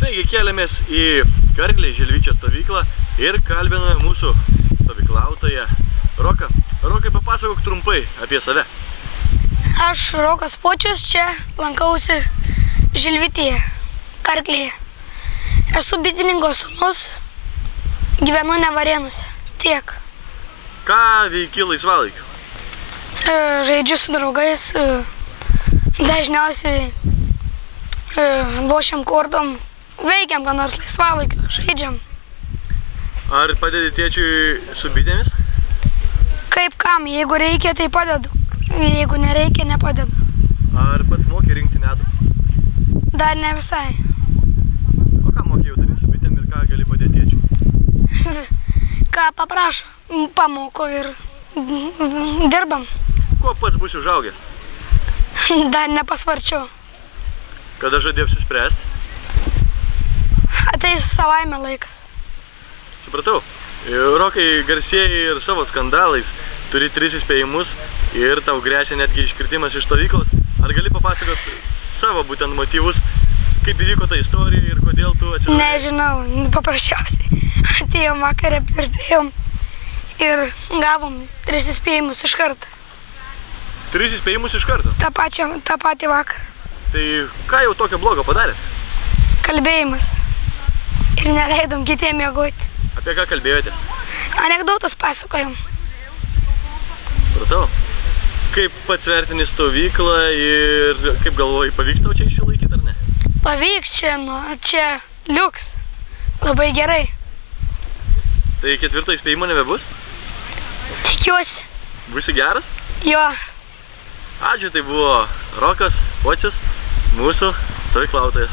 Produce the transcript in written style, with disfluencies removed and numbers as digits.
Taigi keliamės į Karklės Žilvičio stovyklą ir kalbiname mūsų stovyklautoją Roką. Rokai, papasakok trumpai apie save. Aš Rokas Pocius, čia lankausi Žilvityje, Karklėje. Esu bitininko sūnus, gyvenu Nevarėnuose. Tiek. Ką veiki laisvalaikiu? Žaidžiu su draugais, dažniausiai lošiam kortom, veikiam ką nors laisvalaikiu, žaidžiam. Ar padedi tėčiui su bitėmis? Kaip kam, jeigu reikia, tai padedu. Jeigu nereikia, nepadedu. Ar pats moki rinkti medų? Dar ne visai. O ką moki jau daryti su bitėm ir ką gali padėti tėčiui? Ką paprašo, pamoko ir dirbam. Kuo pats būsi užaugęs? Dar nepasvarčiau. Kada žadi apsispręsti? Ateis savaime laikas. Supratau. Rokai garsieji ir savo skandalais, turi 3 įspėjimus ir tau gresia netgi iškritimas iš stovyklos. Ar gali papasakot savo būtent motyvus, kaip įvyko ta istorija ir kodėl tu atsidūrei? Nežinau, paprasčiausiai. Atėjom vakarą, dirbėjom ir gavom 3 įspėjimus iš karto. 3 įspėjimus iš karto? tą patį vakarą. Tai ką jau tokio blogo padarėt? Kalbėjimas. Ir neleidom kitiem miegoti. Apie ką kalbėjotės? Anekdotas pasakojom. Supratau. Kaip pats vertini stovyklą ir kaip galvoji, pavyks tau čia išsilaikyti ar ne? Pavyks čia liuks. Labai gerai. Tai 4 įspėjimo nebebus? Tikiuosi. Būsi geras? Jo. Ačiū, tai buvo Rokas Pocius, mūsų stovyklautojas.